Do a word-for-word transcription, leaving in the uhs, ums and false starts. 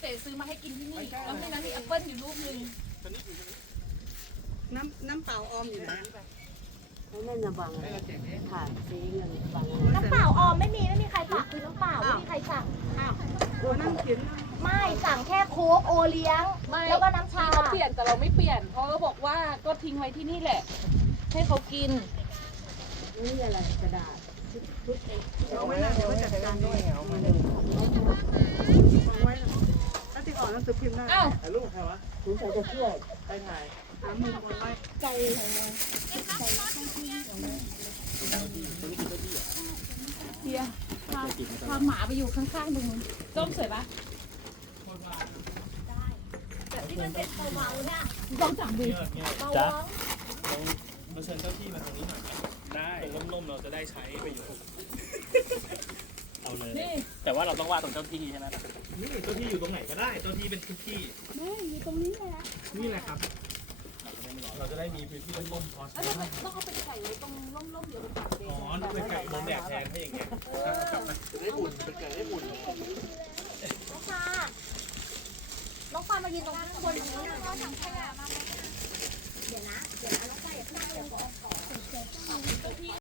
เต๋ซื้อมาให้กินที่นี่แล้วในนั้นมีแอปเปิ้ลอยู่ลูกนึงน้ำน้ำเปล่าออมอยู่ไหนไม่น่าบังค่ะสีเงินบังน้ำเปล่าออมไม่มีไม่มีใครฝากคือน้ำเปล่าไม่มีใครสั่งอ้าวตัวนั่งเขียนไม่สั่งแค่โค้กโอเลี้ยงแล้วก็น้ำชาเขาเปลี่ยนแต่เราไม่เปลี่ยนเพราะเขาบอกว่าก็ทิ้งไว้ที่นี่แหละให้เขากินนี่อะไรกระดาษเอาไว้นะเดี๋ยวจัดการด้วยเอาไว้ถ้าติดอ่อนหนังสือพิมพ์ได้อ้าวถ่ายรูปใครวะสงสัยจะช่วยใครถ่ายหามือคนไว้ใจเดียพาพาหมาไปอยู่ข้างๆตรงนู้นส้มสวยปะแต่ที่มันเป็นเบาๆเนี่ยลองจับดูเบาจ้าเราเชิญเจ้าที่มาตรงนี้หน่อยได้ตรงร่มๆเราจะได้ใช้ประโยชน์เอาเลยนี่แต่ว่าเราต้องวาดตรงเจ้าที่ใช่ไหมนี่เจ้าที่อยู่ตรงไหนก็ได้ เจ้าที่เป็นทุกที่ไม่อยู่ตรงนี้แหละนี่แหละครับ เราจะได้มีพื้นที่ร่มๆพอใช้แล้วทำไมต้องเอาไปใส่ไว้ตรงร่มๆเดี๋ยวมันตัดเองอ๋อนี่เป็นไก่ลมแดดแทนให้อย่างเงี้ยจะได้อุ่นเป็นไก่ได้อุ่นน้องฟ้าน้องฟ้ามายืนตรงข้างบนตรงนี้น้องถังขยะมาเดี๋ยวนะเดี๋ยวนะน้องฟ้าอย่าเพิ่งเดี๋ยวขอ